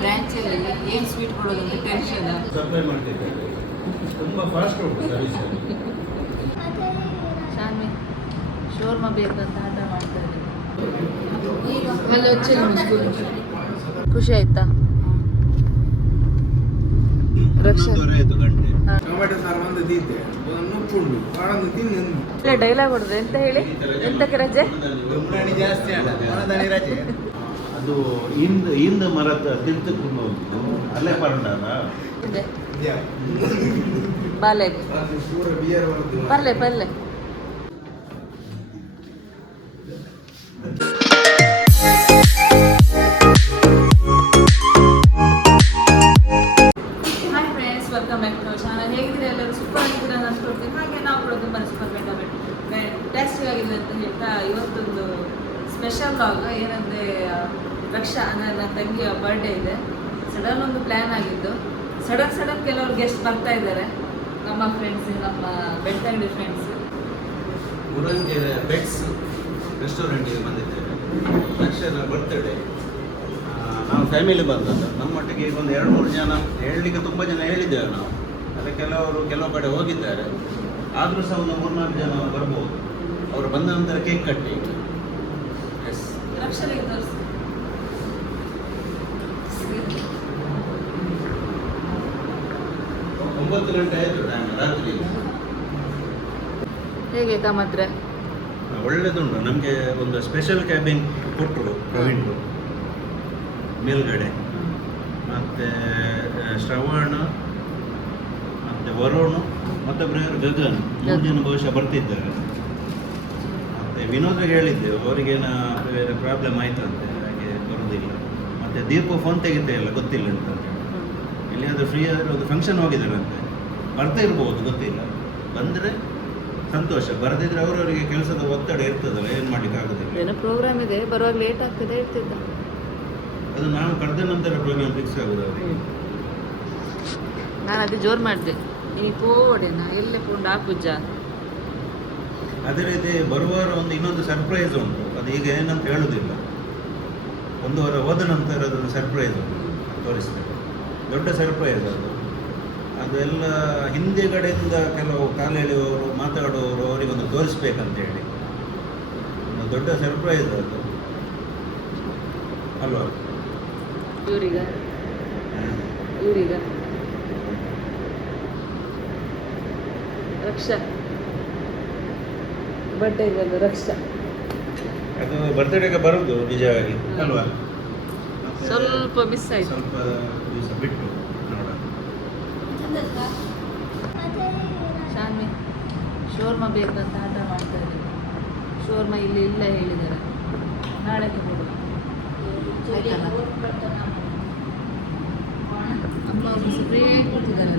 ಬ್ರ್ಯಾಂಚಲ್ಲಿ ಏನು ಸ್ವೀಟ್ ಕೊಡೋದು ಅಂತ ಟೆನ್ಷನ್. ಸಪ್ಲೈ ಮಾಡ್ತಿದ್ದಾರೆ, ತುಂಬ ಫಾಸ್ಟ್ ಉಂಟು ಸರ್ವಿಸ್. ಶಾನ್ವಿ ಶೋರ್ಮ ಬೇಕಂತ ಹಠ ಮಾಡ್ತಾ ಖುಷಿ ಆಯ್ತಾ? ಡೈಲಾಗ್ ಹೊಡೆದ್ರೆ ಎಂತ ಹೇಳಿ, ಎಂತಕ್ಕೆ ರಜೆ? ಜಾಸ್ತಿ ಅದು ಇಂದ ಮರದ ತಿಂತುಕೊಂಡು ಅಲ್ಲೇ ಪರಂಡಾರ ಬಾಲೆ ಪರ್ಲೆ ಪರ್ಲೆ. Hi friends, welcome back to channel. ಹೇಗಿದ್ದೀರಾ ಎಲ್ಲರೂ? ಸೂಪರ್ ಆಗಿದ್ದೀರಾ ಅಂತ ಅನ್ಕೊಳ್ತೀನಿ. ಹಾಗೆ ನಾವು ಕೂಡ ತುಂಬ ಸೂಪರ್ ಟೇಸ್ಟಿ ಆಗಿದೆ ಅಂತ ಹೇಳ್ತಾ ಇವತ್ತೊಂದು ಸ್ಪೆಷಲ್ ವ್ಲಾಗ್. ಏನಂದರೆ ರಕ್ಷಾ ನನ್ನ ತಂಗಿಯ ಬರ್ಡೇ ಇದೆ. ಸಡನ್ ಒಂದು ಪ್ಲ್ಯಾನ್ ಆಗಿದ್ದು, ಸಡನ್ ಕೆಲವರು ಗೆಸ್ಟ್ ಬರ್ತಾ ಇದ್ದಾರೆ. ನಮ್ಮ ಫ್ರೆಂಡ್ಸ್, ನಮ್ಮ ಬೆಳ್ತಂಗಡಿ ಫ್ರೆಂಡ್ಸ್. ಮುರಂಗೆರೆ ಬೆಟ್ಸ್ ರೆಸ್ಟೋರೆಂಟಿಗೆ ಬಂದಿದ್ದೇವೆ. ರಕ್ಷಾದ ಬರ್ತ್ಡೇ. ನಾವು ಫ್ಯಾಮಿಲಿ ಬಂದದ್ದು. ನಮ್ಮೊಟ್ಟಿಗೆ ಒಂದು 2-3 ಜನ ಹೇಳಲಿಕ್ಕೆ ತುಂಬ ಜನ ಹೇಳಿದ್ದೇವೆ ನಾವು. ಆದರೆ ಕೆಲವು ಕಡೆ ಹೋಗಿದ್ದಾರೆ. ಆದರೂ ಸಹ ಒಂದು 3-4 ಜನ ಬರ್ಬೋದು. ಅವರು ಬಂದ ನಂತರ ಕೇಕ್ ಕಟ್ಟಿ. ಎಸ್, ರಕ್ಷಾಗೆ ತೋರಿಸಿ. 9 ಗಂಟೆ ಆಯಿತು ರಾತ್ರಿ. ಹೇಗೆ ಕಾಮತ್ರೆ? ಒಳ್ಳೆದುಂಟು. ನಮಗೆ ಒಂದು ಸ್ಪೆಷಲ್ ಕ್ಯಾಬಿನ್ ಕೊಟ್ಟರು ಪ್ರವೀಣ್ ಮೇಲ್ಗಡೆ. ಮತ್ತು ಶ್ರವಣ ಮತ್ತು ವರುಣ್ ಮತ್ತೊಬ್ಬರು ಯಾರು ಗಗನ್, 3 ಜನ ಬಹುಶಃ ಬರ್ತಿದ್ದಾರೆ. ಮತ್ತು ವಿನೋದ್ಗೆ ಹೇಳಿದ್ದೆವು, ಅವರಿಗೇನ ಬೇರೆ ಪ್ರಾಬ್ಲಮ್ ಆಯ್ತಂತೆ, ಹಾಗೆ ಬರೋದಿಲ್ಲ. ಮತ್ತು ದೀಪ ಫೋನ್ ತೆಗಿತಾ ಇಲ್ಲ, ಗೊತ್ತಿಲ್ಲ ಅಂತ. ಎಲ್ಲಿಯಾದರೂ ಫ್ರೀ ಆದರೆ ಒಂದು ಫಂಕ್ಷನ್ ಹೋಗಿದ್ದಾರಂತೆ, ಬರ್ತಾ ಇರ್ಬೋದು, ಗೊತ್ತಿಲ್ಲ. ಬಂದರೆ ಸಂತೋಷ, ಬರದಿದ್ರೆ ಅವರವರಿಗೆ ಕೆಲಸದ ಒತ್ತಡ ಇರ್ತದಲ್ಲ, ಏನು ಮಾಡ್ಲಿಕ್ಕೆ ಆಗೋದಿಲ್ಲ. ಏನೋ ಪ್ರೋಗ್ರಾಮ್ ಇದೆ, ಬರುವಾಗ ಲೇಟ್ ಆಗ್ತದೆ ಇರ್ತಿದ್ದ. ಅದು ನಾವು ಕರೆದ ನಂತರ ಪ್ರೋಗ್ರಾಮ್ ಫಿಕ್ಸ್ ಆಗೋದು ಅವರಿಗೆ. ನಾನು ಅದೇ ಜೋರು ಮಾಡಿದೆ, ಈ ಪೋಡೆನ ಎಲ್ಲೇ ಪೋಂಡು ಹಾಕುಜ್ಜ. ಅದೇ ರೀತಿ ಬರುವಾರ ಇನ್ನೊಂದು ಸರ್ಪ್ರೈಸ್ ಉಂಟು. ಅದು ಈಗ ಏನಂತ ಹೇಳೋದಿಲ್ಲ. 1 ವಾರ ಹೋದ ನಂತರ ಅದೊಂದು ಸರ್ಪ್ರೈಸ್ ಉಂಟು, ತೋರಿಸ್ತೇವೆ. ದೊಡ್ಡ ಸರ್ಪ್ರೈಸ್ ಅದು. ಅದೆಲ್ಲ ಹಿಂದೆ ಕಡೆಯಿಂದ ಕೆಲವು ಕಾಲು ಎಳೆಯುವವರು, ಮಾತಾಡುವವರು ಅವರಿಗೊಂದು ತೋರಿಸ್ಬೇಕಂತೇಳಿ ಒಂದು ದೊಡ್ಡ ಸರ್ಪ್ರೈಸ್ ಅದು ಅಲ್ವಾ? ಇವರೀಗ ರಕ್ಷಾ ಬರ್ಡೇಗದು. ರಕ್ಷಾ ಅದು ಬರ್ತ್ಡೇಗೆ ಬರೋದು ನಿಜವಾಗಿ ಅಲ್ವಾ? ಸ್ವಲ್ಪ ಮಿಸ್ ಆಯ್ತು, ಸ್ವಲ್ಪ ದಿವಸ ಬಿಟ್ಟು ನೋಡ. ಶಾನ್ವಿ ಶೋರ್ಮ ಬೇಕಂತ ಹಠ ಮಾಡ್ತಾ ಇದ್ದೀವಿ. ಶೋರ್ಮ ಇಲ್ಲಿ ಇಲ್ಲ ಹೇಳಿದ್ದಾರೆ, ನಾಳೆಗೆ ಕೊಡು ಆಯ್ತಲ್ಲ. ಅಮ್ಮ ಅವರು ಸುರೇ ಕೂತಿದ್ದಾರೆ.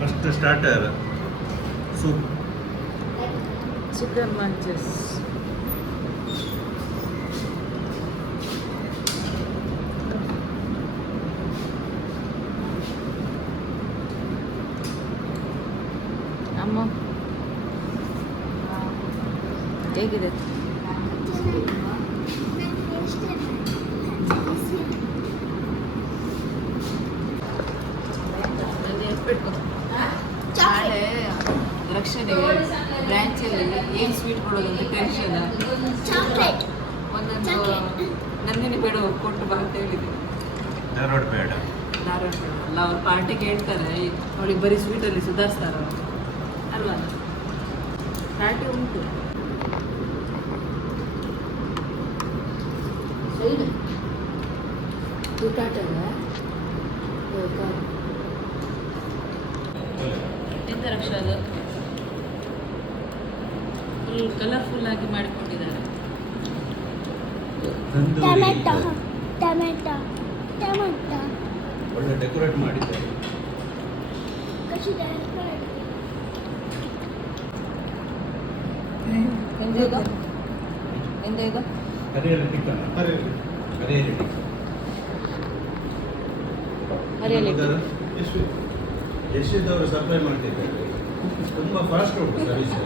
First starter soup, chicken manchows. ಅಮ್ಮ ಹೇಗಿದೆ? ನಾಳೆ ರಕ್ಷಣೆಗೆ ಬ್ರ್ಯಾಂಚಲ್ಲಿ ಏನು ಸ್ವೀಟ್ ಕೊಡೋದು ಅಂತ ಟೆನ್ಷನ್. ಒಂದೊಂದು ನಂದಿನಿ ಬೇಡ ಕೊಟ್ಟು ಬಾ ಅಂತ ಹೇಳಿದೆ. ಧಾರವಾಡ ಬೇಡ ಅಲ್ಲ, ಅವ್ರು ಪಾರ್ಟಿಗೆ ಹೇಳ್ತಾರೆ, ಅವಳಿಗೆ ಬರೀ ಸ್ವೀಟಲ್ಲಿ ಸುಧಾರಿಸ್ತಾರ ಅಲ್ವಾ? ಪಾರ್ಟಿ ಉಂಟು. ಎಂತ ರಕ್ಷಾ ಅದು ಫುಲ್ ಕಲರ್ಫುಲ್ ಆಗಿ ಮಾಡಿಕೊಂಡಿದ್ದಾರೆ. ಒಳ್ಳೆ ಡೆಕೋರೇಟ್ ಮಾಡಿದ್ದಾರೆ. ಎಂದೇಗ ಎಂದೇಗ ಹರಿಯಲ್ಲಿ ಟಿಕ್ಕ ಹರಿಯಲ್ಲಿ ಟಿಕ್ಕ ಹರಿಯಲ್ಲಿ ಯಶಿದವರು ಸಪ್ಲೈ ಮಾಡ್ತಿದ್ದಾರೆ ತುಂಬ ಫಾಸ್ಟ್ ಉಂಟು ಸರ್ವಿಸ್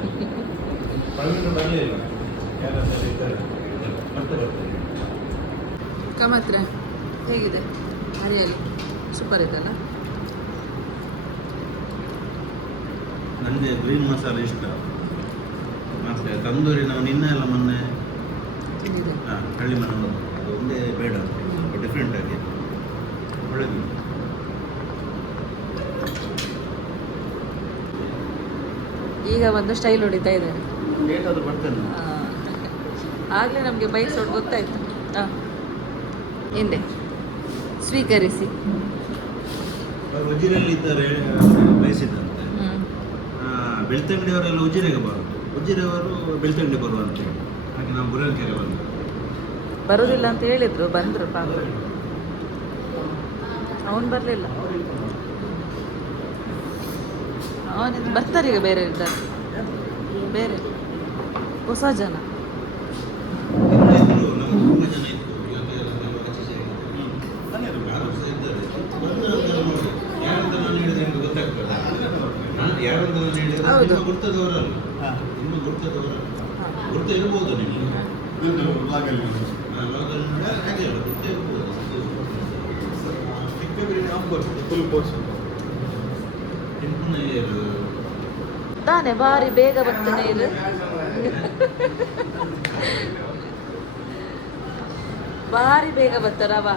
ಪ್ರವೀಣ್ ಬರಲಿಲ್ಲ ಯಾರಾದರೂ ಇದ್ದಾರೆ ಮತ್ತೆ ಬರ್ತಾರೆ ಕಮತ್ರ ಹೇಗಿದೆ ಹರಿಯಲ್ಲಿ ಸೂಪರ್ ಇದಲ್ಲ ನನಗೆ ಗ್ರೀನ್ ಮಸಾಲೆ ಇಷ್ಟ ಮತ್ತು ತಂದೂರಿ ನಾವು ನಿನ್ನೆ ಎಲ್ಲ ಮೊನ್ನೆ ತಿಂದಿದೆ ಹಳ್ಳಿ ಮನೆ ಅದು ಒಂದೇ ಬೇಡ ಸ್ವಲ್ಪ ಡಿಫ್ರೆಂಟ್ ಆಗಿ ಒಳ್ಳೆದು ಈಗ ಒಂದು ಸ್ಟೈಲ್ ಹೊಡಿತಾ ಇದ್ದಾರೆ ಲೇಟ್ ಅದು ಬರ್ತೇನೆ ಆಗಲೇ ನಮಗೆ ಬೈಕ್ ಸೋಡ್ ಗೊತ್ತಾಯ್ತು ಹಾಂ ಹಿಂದೆ ಸ್ವೀಕರಿಸಿ ಉಜಿರಲ್ಲಿ ಇದ್ದಾರೆ ಬಯಸಿದಂತೆ ಬೆಳ್ತಂಗಡಿಯವರೆಲ್ಲ ಉಜಿರೆಗೆ ಬರೋದು ಉಜಿರೆಯವರು ಬೆಳ್ತಂಗಡಿ ಬರುವಂತೆ ಹಾಗೆ ನಾವು ಬುರಲ್ಕೆರೆ ಬಂದು ಬರೋದಿಲ್ಲ ಅಂತ ಹೇಳಿದ್ರು ಬಂದರು ಪಾಪ ಅವನು ಬರಲಿಲ್ಲ ಅವನಿಂದ ಬರ್ತಾರೆ ಈಗ ಬೇರೆ ಇದ್ದಾರೆ ಬೇರೆ ಹೊಸ ಜನ ಇದ್ರು ನಮ್ಗೆ ತುಂಬ ಜನ ಇತ್ತು ಇವಾಗ ಎಲ್ಲ ಆಚೆ ಸೈಡ್ ಇದ್ದಾರೆ ನೋಡಿ ಯಾರಂತ ನಾನು ಹೇಳಿದ್ರೆ ನಿಮ್ಗೆ ಗೊತ್ತಾಗ್ತದೆ ಯಾರಂತ ನಾನು ಹೇಳಿದ್ರೆ ಹೌದು. ನಿಮ್ಮ ಗುರ್ತದವರಲ್ಲ ನಿಮ್ಮ ಗುರ್ತದವರಲ್ಲ ಗುರ್ತ ಇರ್ಬೋದು ನಿಮಗೆ ಹಾಗೆ ಅಲ್ಲ ಗುರ್ತ ಇರ್ಬೋದು ತಾನೆ ಭಾರಿ ಬೇಗ ಬರ್ತಾನೆ ಇದು ಭಾರಿ ಬೇಗ ಬರ್ತಾರವ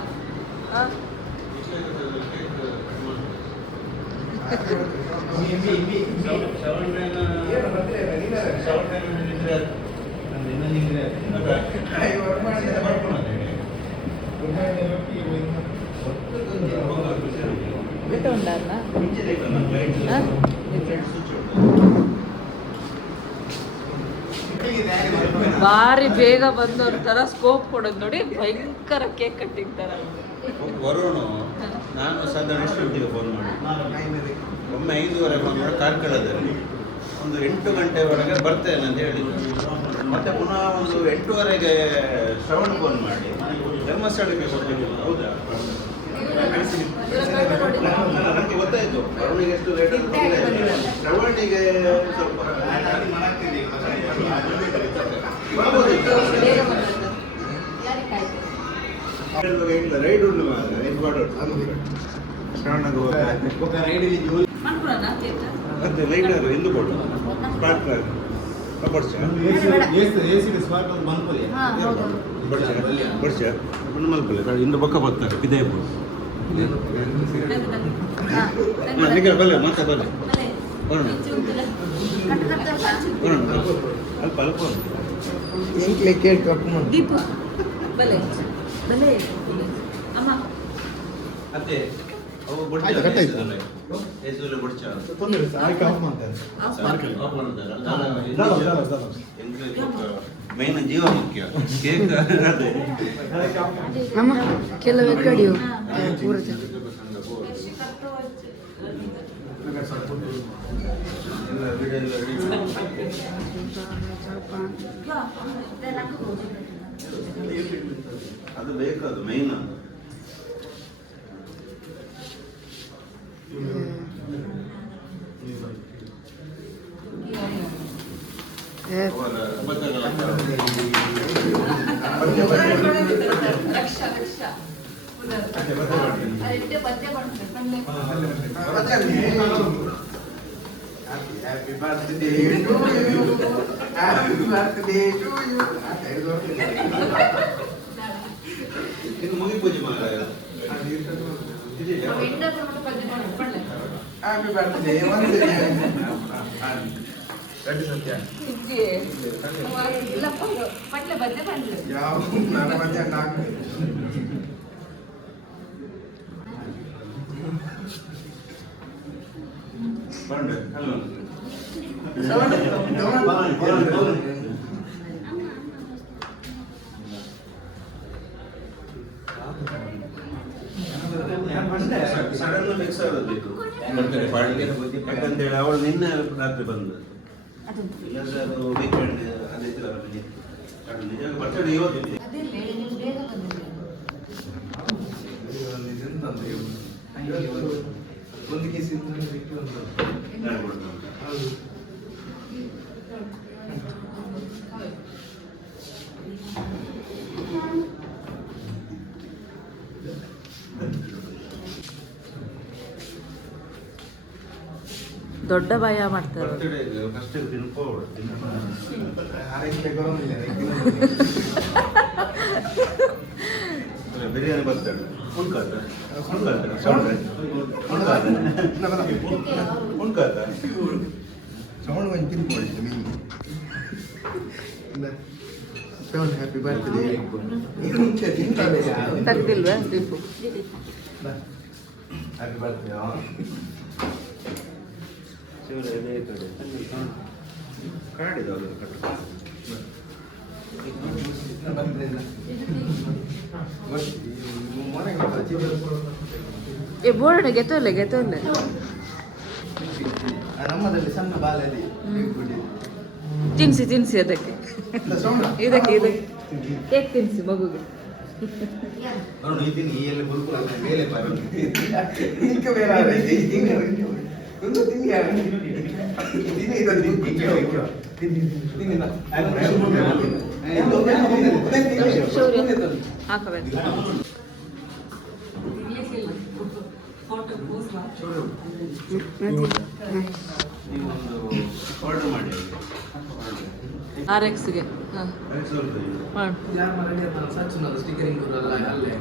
ಬಿಟ್ಟು ಉಂಡಲ್ಲ ಭಾರಿ ಬೇಗ ಬಂದವ್ರ ತರ ಸ್ಕೋಪ್ ಕೊಡೋದು ನೋಡಿ ಭಯಂಕರ ಕೇಕ್ ಕಟ್ಟಿಂಗ್ ತರ ವರುಣ್ ನಾನು ಸಾಧಾರಣ ಎಷ್ಟು ಗಂಟೆಗೆ ಫೋನ್ ಮಾಡಿ ಒಮ್ಮೆ 5:30 ಫೋನ್ ಮಾಡಿ ಕಾರ್ಕಳದಲ್ಲಿ ಒಂದು 8 ಗಂಟೆವರೆಗೆ ಬರ್ತೇನೆ ಅಂತ ಹೇಳಿದ್ರು ಮತ್ತೆ ಪುನಃ ಒಂದು 8:30ಗೆ ಶ್ರವಣ್ ಫೋನ್ ಮಾಡಿ ಧರ್ಮಸ್ಥಳಕ್ಕೆ ಕೊಟ್ಟಿದ್ರು ಹೌದಾ ನನಗೆ ಗೊತ್ತಾಯ್ತು ವರುಣಿಗೆ ಎಷ್ಟು ಲೇಟ್ ಶ್ರವಣಿಗೆ ಸ್ವಲ್ಪ ರೈಡ್ ಉಂಟು ಮತ್ತೆ ಲೈಟರ್ ಎಂದು ಕೊಡು ಸ್ಪಾರ್ಕ್ಲರ್ ಬಡ್ಸ ಮಲ್ಪಲೆ ಇಂದು ಬೊಕ್ಕ ಬರ್ತಾರೆ ಇದೇ ನಿಮಗೆ ಬಲ್ಲೆ ಮತ್ತೆ ಬಲ್ಲೆ ಬರೋಣ ಅಲ್ಪ ಅಲ್ಪ ದೀಪು ಬಲೆ ಬಲೆ ಅಮ್ಮ ಅದೇ ಅವು ಬಡ್ಚ ಏಸುಲೆ ಬಡ್ಚ ಮೇನ್ ಜೀವ ಮುಖ್ಯ ಕೇಕ್ ಅದೇ ನಮ್ಮ ಕೆಲವೇ ಕಡಿಯು ಅದು ಬೇಕದು main Happy birthday to you. Happy birthday to you. ಇದು ಮುಗಿ ಪೂಜೆ ಮಾರಾಯ Happy birthday. Ready Satya. ಯಾವ ನನ್ನ ಮಧ್ಯ ನಾಲ್ಕು ಬಂಡೆ ಹಲೋ ಸಡನ್ ಫಿಕ್ಸ್ ಆಗೋದಿತ್ತು ಬರ್ತಾರೆ ಪಾರ್ಟಿಗೆ ಯಾಕಂತೇಳಿ ಅವಳು ನಿನ್ನೆ ರಾತ್ರಿ ಬಂದದ್ದು ಅದೊಂದು ಇಲ್ಲಾಂದ್ರೆ ಅದು ವೀಕೆಂಡ್ ಅದಿದ್ರೆ ಅವರಿಗೆ ಅದು ನಿಜ ಬರ್ತಡೇ ಇವತ್ತಿದೆ. ಅದಿಲ್ಲ ನೀವು ಬೇಗ ಬಂದಿದ್ದೀರಿ. ಒಂದು ಕೇಸ್ ಇತ್ತು ನಾನು ಕೊಡ್ತೇನೆ. ದೊಡ್ಡ ಭಯ ಮಾಡ್ತಾರೆ. ಬರ್ತಡೇಗೆ ಫಸ್ಟ್ ತಿನ್ಕೋಬಿಡು. ಬಿರಿಯಾನಿ ಬರ್ತಾಳೆ ಉಣ್ಕಾತ ಉಣ್ಕಾತ ಸೌಂಡ್ ಒಂದು ತಿನ್ಕೊಳ್ಳಿ ಮೀನು ಸೌಂಡ್ ಹ್ಯಾಪಿ ಬರ್ತ್ಡೇ ಮುಂಚೆ ತಿಂತಾರೆ ತೆಗ್ದಿಲ್ವಾ ದೀಪು? ಹ್ಯಾಪಿ ಬರ್ತ್ಡೇ ಶಿವರ ಎಲೆ ಕಡೆ ಕಾಡಿದವರು ಕಟ್ಟು ಏ ಬೋರ್ಡ್ ಗೆತ್ತೋಲ್ಲ ನಮ್ಮದಲ್ಲಿ ಸಣ್ಣ ಬಾಲಲ್ಲಿ ತಿನ್ಸಿ ಅದಕ್ಕೆ ಇದಕ್ಕೆ ಕೇಕ್ ತಿನ್ಸಿ ಮಗುಗೆ. ನೋಡಿ ಇದೀನಿ ಈ ಎಲೆ ಬುರುಕು ಮೇಲೆ ಬಾರಿ ನಿಂಕ ಬೇರೆ ಒಂದು ತಿಂಡಿ ಹಾಕಬೇಕು. ನೀವು ಒಂದು ಆರ್ಡರ್ ಮಾಡಿ RXಗೆ ಹಾಂ ಮಾಡಿ. ಸ್ಟಿಕರಿಂಗ್ ಅಲ್ಲೇ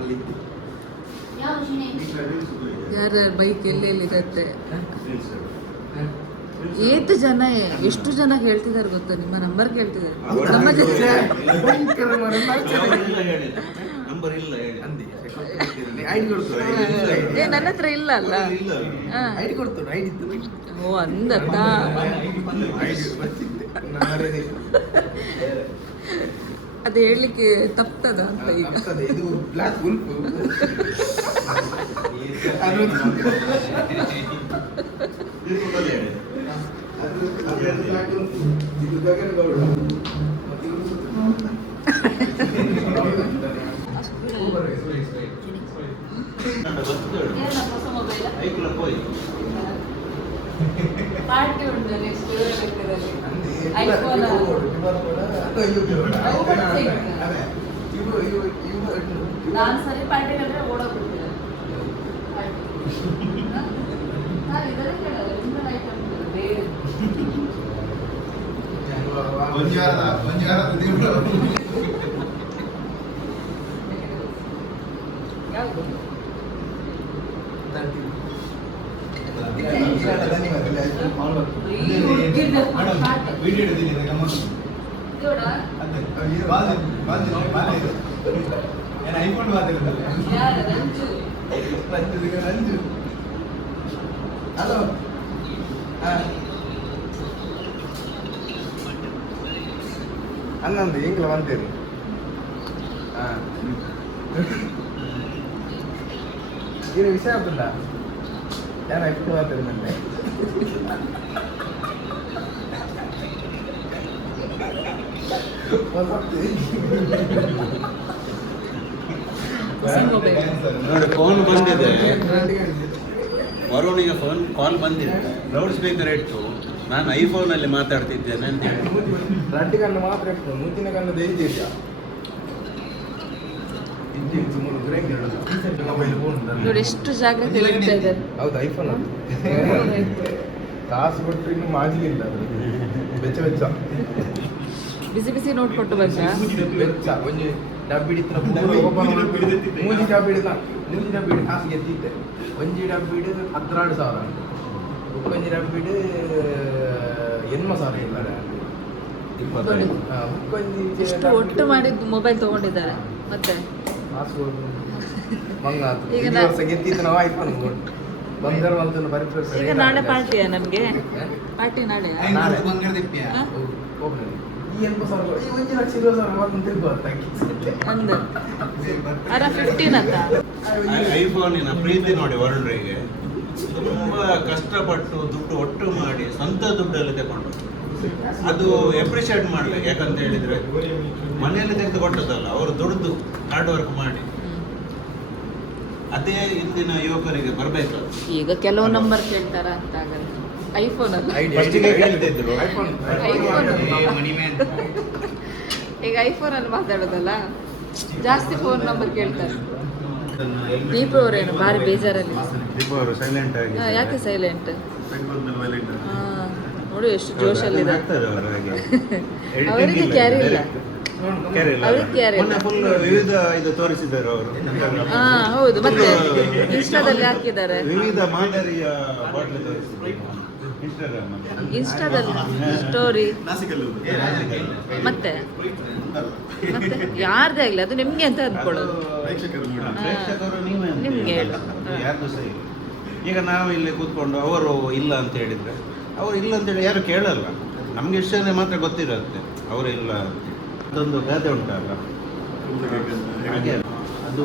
ಅಲ್ಲಿ ಯಾರ್ಯಾರ ಬೈಕ್ ಎಲ್ಲೆಲ್ಲಿರುತ್ತೆ. ಎಷ್ಟು ಜನ ಹೇಳ್ತಿದ್ದಾರೆ ಗೊತ್ತಾ? ನಿಮ್ಮ ನಂಬರ್ ಕೇಳ್ತಿದ್ದಾರೆ. ನಮ್ಮ ಜೊತೆ ನಂಬರ್ ಇಲ್ಲ ಹೇಳಿ ಏ ನನ್ನ ಹತ್ರ ಇಲ್ಲ ಅಲ್ಲ. ಐಡಿ ಕೊಡ್ತಾರೆ ಐಡಿ ಓ ಅಂದತ್ತಾ? ಅದು ಹೇಳಲಿಕ್ಕೆ ತಪ್ತದ ಅಂತ ಈಗ. ಇದು ಬ್ಲಾಕ್ ಉಲ್ಫ್ ಇದು ಗಗನಗೌಡ ಪಾರ್ಟಿ ಉಂಟು ನೆಕ್ಸ್ಟ್ ಐಫೋನ್ ನಾನು ಸರಿ ಪಾರ್ಟಿ ಕಂಡ್ರೆ ಓಡೋಗ್ಬಿಡ್ತೀನಿ. ನಾನು ಇದೆಲ್ಲ ಕೇಳಲ್ಲ, ನಿಮ್ಮನ್ನ ಐಟಮ್ ಬೇಡ. ಯಾವುದು? ಹಲೋ ಹಂಗಂದು ಈಗಲೇ ಬಂತೀರಿ ಹಾಂ ಇದು ವಿಷಯ ಆಗ್ತಿಲ್ಲ ಯಾರು ಇಟ್ಟು ಬರ್ತೀರಿ ಮತ್ತೆ ನೋಡಿ ಫೋನ್ ಬಂದಿದೆ, ವರುಣಿಗೆ ಫೋನ್ ಕಾಲ್ ಬಂದಿದೆ, ಲೌಡ್ ಸ್ಪೀಕರ್ ಇಟ್ಟು ನಾನು ಐಫೋನಲ್ಲಿ ಮಾತಾಡ್ತಿದ್ದೇನೆ ಅಂತ ಹೇಳಿ. ರಡ್ಡಿ ಕಣ್ಣು ಮಾತ್ರ ಇಟ್ಟು ಮುಂಚಿನ ಕಣ್ಣು ದೈದಿಲ್ಲ ನೋಡಿ ಎಷ್ಟು ಜಾಗ್ರತೆ ಇರ್ತಾ ಇದ್ದಾರೆ. ಹೌದು ಐಫೋನ್ ಅದು ಕಾಸು ಕೊಟ್ಟರೆ ಇನ್ನು ಮಾಜಲಿಲ್ಲ ಅದು ಬೆಚ್ಚ ಬೆಚ್ಚ ಬಿಸಿ ಬಿಸಿ ನೋಡ್ಕೊಟ್ಟು ಬಂದ ಬೆಚ್ಚ ಒಂಜಿ ಡಬ್ಬಿಡಿ ಮೂಜಿ ಡಬ್ಬಿಡಿ ಕಾಸು ಗೆದ್ದಿದ್ದೆ ಒಂಜಿ ಡಬ್ಬಿಡು 16,000 ಒಂಜಿ ಡಬ್ಬಿಡು 80,000 ಇದ್ದಾರೆ ಇಷ್ಟು ಒಟ್ಟು ಮಾಡಿದ್ದು ಮೊಬೈಲ್ ತಗೊಂಡಿದ್ದಾರೆ. ಮತ್ತೆ ಕಾಸು ಮಂಗ ಈಗ ವರ್ಷ ಗೆದ್ದಿದ್ದು ನಾವು ಐಫೋನ್ ಬಂಗಾರ ಒಂದು ಪರಿಪ್ರೇಸ್ ಈಗ ನಾಳೆ ಪಾರ್ಟಿಯಾ ನಮಗೆ? ಪಾರ್ಟಿ ನಾಳೆ ನಾಳೆ ಈ 80,000 ಈ 1,20,000 ತಿರ್ಬೋದು ಅಂದ ಅರ 15 ಅಂತ. ಐಫೋನಿನ ಪ್ರೀತಿ ನೋಡಿ ವರುಣ್ರಿಗೆ ತುಂಬ ಕಷ್ಟಪಟ್ಟು ದುಡ್ಡು ಒಟ್ಟು ಮಾಡಿ ಸ್ವಂತ ದುಡ್ಡಲ್ಲಿ ತಗೊಂಡು ಅದು ಎಪ್ರಿಷಿಯೇಟ್ ಮಾಡಲಿ. ಯಾಕಂತ ಹೇಳಿದರೆ ಮನೆಯಲ್ಲಿ ತೆಗೆದು ಕೊಟ್ಟದಲ್ಲ, ಅವರು ದುಡ್ದು ಹಾರ್ಡ್ ವರ್ಕ್ ಮಾಡಿ ಅದೇ ಇಂದಿನ ಯುವಕರಿಗೆ ಬರಬೇಕು. ಈಗ ಕೆಲವು ನಂಬರ್ ಕೇಳ್ತಾರ ಅಂತ ಆಗಲ್ಲ. ಐಫೋನ್ ಅಲ್ಲ, ಫಸ್ಟಿಗೆ ಕೇಳ್ತಿದ್ರು ಐಫೋನ್ ಈಗ ಐಫೋನ್ ಅಲ್ಲಿ ಮಾತಾಡೋದಲ್ಲ, ಜಾಸ್ತಿ ಫೋನ್ ನಂಬರ್ ಕೇಳ್ತಾರೆ. ದೀಪ ಅವರೇನು ಭಾರಿ ಬೇಜಾರಲ್ಲಿ. ದೀಪ ಅವರು ಸೈಲೆಂಟ್ ಆಗಿ ಯಾಕೆ ಸೈಲೆಂಟ್? ನೋಡಿ ಎಷ್ಟು ಜೋಶಲ್ಲಿದೆ. ಅವರಿಗೆ ಕ್ಯಾರಿ ಇಲ್ಲ, ಅವ್ರಿಗೆ ಕ್ಯಾರಿ ಇಲ್ಲ. ಫುಲ್ ವಿವಿಧ ಇದು ತೋರಿಸಿದ್ದಾರೆ ಅವರು. ಹಾ ಹೌದು, ಮತ್ತೆ ಇನ್ಸ್ಟಾದಲ್ಲಿ ಹಾಕಿದ್ದಾರೆ, ವಿವಿಧ ಮಾದರಿಯ ಬಾಟ್ಲಿ ತೋರಿಸಿದ್ದಾರೆ ಇನ್ಸ್ಟಾದಲ್ಲಿ ಸ್ಟೋರಿ. ಮತ್ತೆ ಮತ್ತೆ ಯಾರ್ದೇ ಆಗಲಿ ಅದು ನಿಮ್ಗೆ ಅಂತ ಅಂದ್ಕೊಳ್ಳೋದು. ಪ್ರೇಕ್ಷಕರು ನೀವೇ ಅಂತ ನಿಮ್ಗೆ ಹೇಳಲ್ಲ. ಯಾರ್ದು ಸಹ ಇಲ್ಲ. ಈಗ ನಾವು ಇಲ್ಲಿ ಕೂತ್ಕೊಂಡು ಅವರು ಇಲ್ಲ ಅಂತ ಹೇಳಿದ್ರೆ, ಅವರು ಇಲ್ಲ ಅಂತೇಳಿ ಯಾರು ಕೇಳಲ್ಲ. ನಮ್ಗೆ ಇಷ್ಟನೇ ಮಾತ್ರ ಗೊತ್ತಿರುತ್ತೆ ಅವರು ಇಲ್ಲ ಅಂತ. ಅದೊಂದು ಗಾದೆ ಉಂಟಲ್ಲ ಹಾಗೆ, ಅದು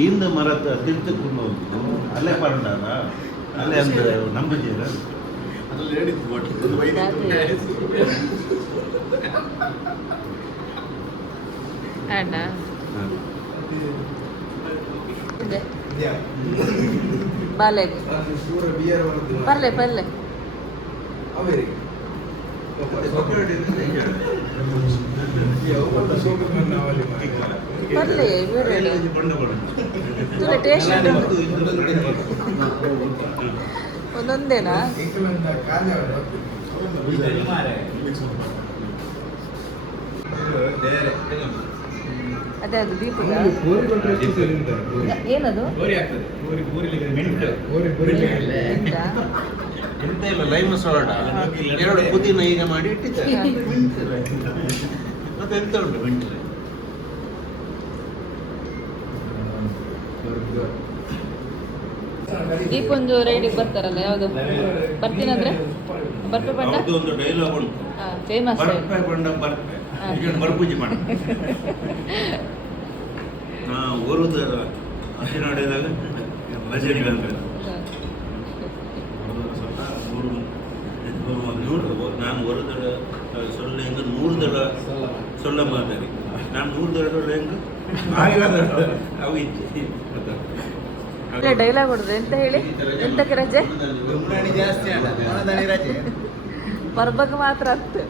ಹಿಂದ ಮರದ ತಿರ್ತಕೊಂಡು ಹೋಗ್ತು ಅಲ್ಲೇ ಪರಂಡಲ್ಲ ಅಲ್ಲೇ ಅಂದ್ರೆ ನಂಬುಜೀರ ಅಣ್ಣ ಬಾಲೆ ಪರ್ಲೆ ಪರ್ಲೆ ಪರ್ಲೆ ಟೇಸ್ಟ್ ಒಂದೊಂದೇನಾ? ಅದೇ ಅದು ದೀಪದ ಏನದು? ಎಂತ ಇಲ್ಲ, ಲೈಮ್ ಸೋಡಾ, 2 ಪುದೀನ ಈಗ ಮಾಡಿ ಇಟ್ಟಿದ್ದಾರೆ. ಮತ್ತೆ ಎಂತ ಉಂಟು ಮಿಂಟ್ರೆ? ದೀಪ ಒಂದು ರೈಡಿಗೆ ಬರ್ತಾರಲ್ಲ, ಯಾವುದು ಬರ್ತೀನಂದ್ರೆ ಬರ್ಪೆ ಬಣ್ಣ ಒಂದು ಡೈಲಾಗ್ ಉಂಟು, ಫೇಮಸ್ ಬರ್ಪೆ ಬಣ್ಣ ಬರ್ಪೆ ಬರ್ಪೂಜಿ ಮಾಡ ಓರುವುದರ ಹಸಿ ನಡೆದಾಗ ರಜೆ ನಾನು ಹೊರದಳ ಸೊಳ್ಳೆ ಹೆಂಗ 100 ದಳ ಸೊಳ್ಳ ಮಾತಾಡಿ ನಾನು 100 ದಳ ಸೊಳ್ಳೆ ಹೆಂಗ ಅವು ಇದ್ದೆ. ಡೈಲಾಗ್ ಹೊಡೆದ್ರೆ ಎಂತ ಹೇಳಿ, ಎಂತಕ್ಕೆ ರಜೆ ಬರ್ಬಗ್ ಮಾತ್ರ ಅತ್ತು.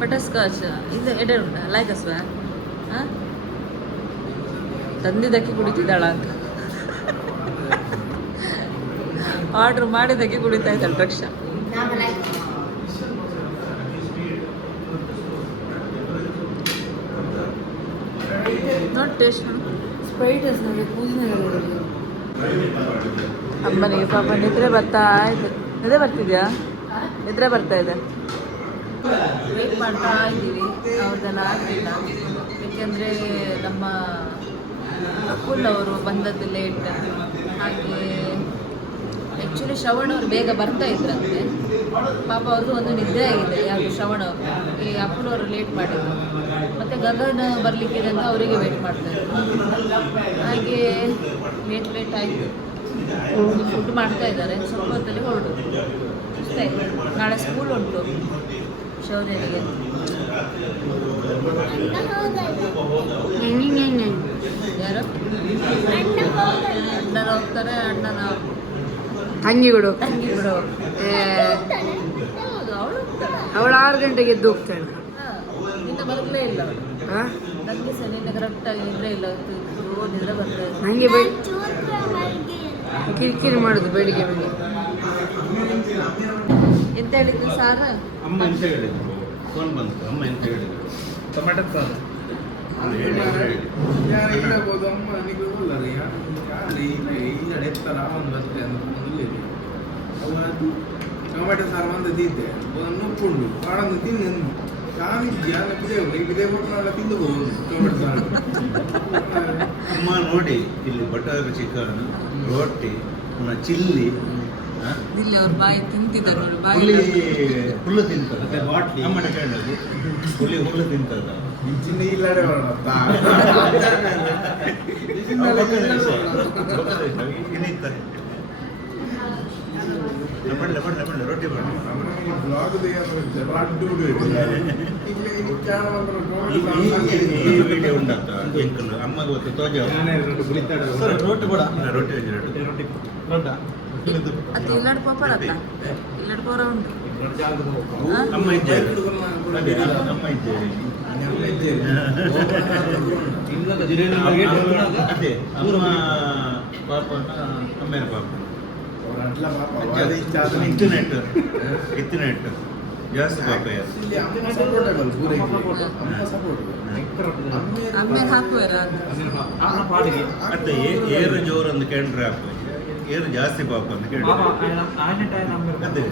ಬಟರ್ಸ್ಕಾಚ್ ಇದು ಎಡೆ ಉಂಟ ಲೈಕಸ್ವ ತಂದಿದ್ದಕ್ಕೆ ಕುಡಿತಿದ್ದಾಳ ಅಂತ ಆರ್ಡರ್ ಮಾಡಿದ್ದಕ್ಕೆ ಕುಡಿತಾ ಇದ್ದಾಳೆ ರಕ್ಷಾ. ನೋಡಿ ಟೇಸ್ಟ್ ಸ್ಪ್ರೈಟ್ ಅಮ್ಮನಿಗೆ ಪಾಪ ನಿದ್ರೆ ಬರ್ತಾ ಇದೆ. ನಿದ್ರೆ ಬರ್ತಿದ್ಯಾ? ನಿದ್ರೆ ಬರ್ತಾ ಇದೆ. ವೇಟ್ ಮಾಡ್ತಾ ಇದ್ದೀವಿ, ಅವ್ರದ್ದೆಲ್ಲ ಆಗಲಿಲ್ಲ. ಏಕೆಂದರೆ ನಮ್ಮ ಅಪ್ಪುಲ್ ಅವರು ಬಂದದ್ದು ಲೇಟ್. ಹಾಗೆ ಆ್ಯಕ್ಚುಲಿ ಶ್ರವಣ್ ಅವರು ಬೇಗ ಬರ್ತಾ ಇದ್ರಂತೆ. ಪಾಪ ಅವ್ರದ್ದು ಒಂದು ನಿದ್ದೆ ಆಗಿದೆ, ಯಾವುದು ಶ್ರವಣ್ ಅವರು. ಈ ಅಪ್ಪುನವರು ಲೇಟ್ ಮಾಡಿದ್ರು. ಮತ್ತು ಗಗನ್ ಬರಲಿಕ್ಕಿದೆ ಅಂತ ಅವರಿಗೆ ವೇಟ್ ಮಾಡ್ತಾಯಿದ್ರು. ಹಾಗೆ ಲೇಟ್ ಆಯಿತು. ಫುಡ್ ಮಾಡ್ತಾ ಇದ್ದಾರೆ, ಸ್ವಲ್ಪ ಹೊತ್ತಲ್ಲಿ ಹೊರಡು ಅಷ್ಟೇ. ನಾಳೆ ಸ್ಕೂಲ್ ಉಂಟು ಶೌರ್ಯನಿಗೆ. ಯಾರು ಅಣ್ಣನ ಹೋಗ್ತಾರೆ, ಅಣ್ಣನ ತಂಗಿ ಬಿಡು. ತಂಗಿ ಬಿಡು. ಹೌದು, ಅವಳು ಹೋಗ್ತಾಳೆ. ಅವಳು 6 ಗಂಟೆಗೆ ಎದ್ದು ಹೋಗ್ತಾಳೆ. ನಿನ್ನ ಬರಲೇ ಇಲ್ಲ ಅವಳು. ನನಗೆ ಸಹ ನಿನ್ನೆ ಕರೆಕ್ಟಾಗಿ ನಿದ್ರೆ ಇಲ್ಲ, ನಿದ್ರೆ ಬರ್ತಾ ಇದೆ. ನನಗೆ ಕಿರಿಕಿರಿ ಮಾಡೋದು ಬೆಳಿಗ್ಗೆ ಬೆಳಿಗ್ಗೆ. ಎಂತ ಹೇಳಿದ್ದು ಸಾರ? ಅಮ್ಮ ಎಂತ ಹೇಳಿದ್ರು? ಫೋನ್ ಬಂತು, ಅಮ್ಮ ಎಂತ ಹೇಳಿದ್ರು? ಟೊಮೆಟೊ ಸಾರು ಟೊಮೆಟೊ ಸಾರು ಬಂದದ್ದಿದ್ದೆ ನುಪ್ಪುಂಡು ಕಾಡನ್ನು ತಿನ್ನು ಕಾಣಿದ್ಯಾ ಇದೇ ಕೊಟ್ಟು ತಿಂದುಬಹುದು ಟೊಮೆಟೊ ಸಾರು. ಅಮ್ಮ ನೋಡಿ ಇಲ್ಲಿ ಬಟರ್ ಚಿಕನ್, ರೋಟಿ, ಚಿಲ್ಲಿ, ಇಲ್ಲಿ ಅವ್ರ ಬಾಯಿ ತಿಂತಿದ್ದಾರೆ ನೋಡಿ ಹುಲಿ ಬಾಯಿ ಹುಲ್ಲು ತಿಂತದ ಅಮ್ಮನ ಕೇಳೋದು ಹುಲಿ ಹುಲ್ಲು ತಿಂತದ ಇಂಚಿನ ಇಲ್ಲಡೆ ರೊಟ್ಟಿ ಮಾಡಿ ಈ ವಿಡಿಯೋ ಉಂಡತ್ತ ಎಂಕಲ್ ಅಮ್ಮ ಗೊತ್ತು ತೋಜ ರೊಟ್ಟಿ ಕೂಡ ರೊಟ್ಟಿ ಅದು ಇಲ್ಲಡ್ ಪೋಪರ್ ಅತ್ತ ಇಲ್ಲಡ್ ಪೋರ ಉಂಟು ಅಮ್ಮ ಇದ್ದೇವೆ ಅಮ್ಮ ಇದ್ದೇವೆ ಅದೇ ಅಮ್ಮ ಪಾಪನ ಅಮ್ಮೇನ ಪಾಪ ಇತ್ತಿನೆಟ್ಟು ಜಾಸ್ತಿ ಪಾಪ ಅಮ್ಮೇಲೆ ಹಾಕುವರ ಮತ್ತೆ ಏರು ಜೋರು ಅಂತ ಕೇಂದ್ರ ಹಾಕುವ ಏರು ಜಾಸ್ತಿ ಪಾಪ ಅಂತ ಕೇಳಿ ಅದೇ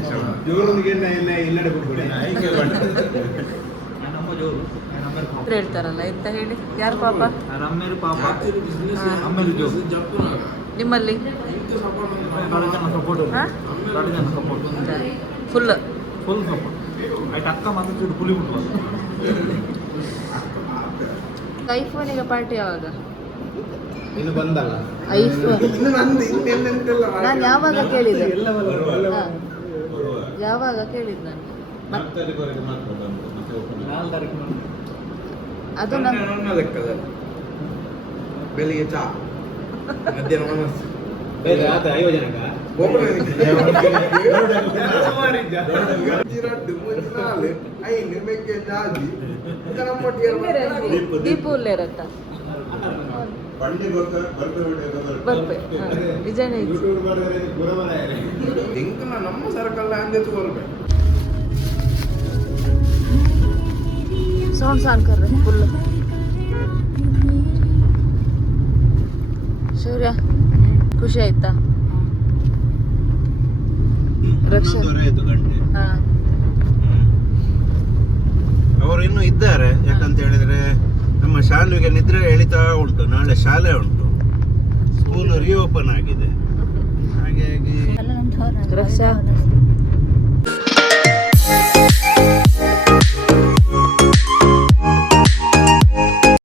ಹೇಳ್ತಾರಲ್ಲ ಎಂತ ಹೇಳಿ ಯಾರು ಪಾಪ ನಿಮ್ಮಲ್ಲಿ ಫುಲ್ ಐಫೋನಿಗೆ ಪಾರ್ಟಿ ಯಾವಾಗ ಇನ್ನು ಬಂದಲ್ಲ ಐಫೋನ್ ಇನ್ನು ನಂದು ಇನ್ನೆಲ್ಲೆಂತೆಲ್ಲ ನಾನು ಯಾವಾಗ ಕೇಳಿದೆ ಬರುವ ಯಾವಾಗ ಕೇಳಿದ್ದು ನಾನು 4 ತಾರೀಕುವರೆಗೆ ಮಾತ್ರ ಬಂದು ಮತ್ತೆ open ಅದು ನನ್ನ ಲೆಕ್ಕದಲ್ಲಿ ಬೆಳಿಗ್ಗೆ ಚಾ ಮಧ್ಯಾಹ್ನ ಮನಸ್ಸು ದೀಪು ಉಲ್ಲೇರತ್ತ ಬರ್ಪೆ ನಿಜನೇ ನಮ್ಮ ಸರ್ಕಲ್ ಅಂದೆ ತೋರ್ಬೇಕು ಸೌಂಡ್ ಸಾಂಗ್ ಕರ್ರೆ ಫುಲ್ ಸೂರ್ಯ ಖುಷಿ ಆಯ್ತಾ ರಕ್ಷಾ 11:30 ಗಂಟೆ ಹಾ ಅವರು ಇನ್ನೂ ಇದ್ದಾರೆ ಯಾಕಂತ ಹೇಳಿದ್ರೆ ನಮ್ಮ ಶಾಲೆಗೆ ನಿದ್ರೆ ಎಳಿತಾ ಉಂಟು ನಾಳೆ ಶಾಲೆ ಉಂಟು ಸ್ಕೂಲ್ ರಿಓಪನ್ ಆಗಿದೆ ಹಾಗಾಗಿ ರಕ್ಷಾ